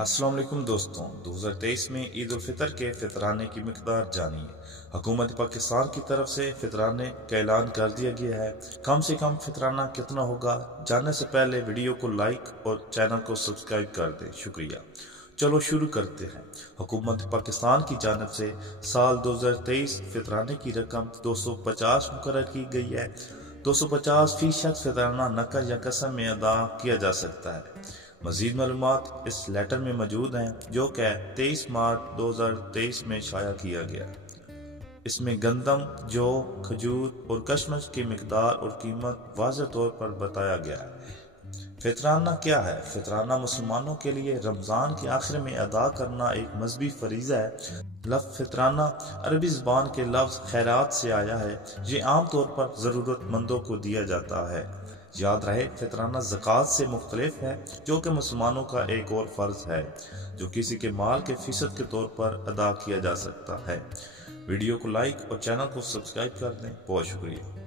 अस्सलाम वालेकुम दोस्तों, 2023 में ईद उल फितर के फितराने की मिकदार जानिए। हुकूमत पाकिस्तान की तरफ से फितराने का ऐलान कर दिया गया है। कम से कम फितराना कितना होगा, जानने से पहले वीडियो को लाइक और चैनल को सब्सक्राइब कर दें। शुक्रिया। चलो शुरू करते हैं। हुकूमत पाकिस्तान की जानब से साल 2023 फितराने की रकम 250 मुकर्रर की गई है। 250% फितराना नकद या कसम में अदा किया जा सकता है। मजीद मालूमात इस लेटर में मौजूद हैं जो कि 23 मार्च 2023 में शाया किया गया। इसमें गंदम, जौ, खजूर और कशमश की मिकदार और कीमत वाज़ेह तौर पर बताया गया है। फितराना क्या है? फितराना मुसलमानों के लिए रमज़ान के आखिर में अदा करना एक मजहबी फरीज़ा है। लफ्ज़ फितराना अरबी ज़बान के लफ्ज़ खैरात से आया है। ये आम तौर पर ज़रूरतमंदों को दिया जाता है। याद रहे, फितराना ज़कात से मुख्तलिफ है, जो कि मुसलमानों का एक और फ़र्ज है जो किसी के माल के फीसद के तौर पर अदा किया जा सकता है। वीडियो को लाइक और चैनल को सब्सक्राइब कर दें। बहुत शुक्रिया।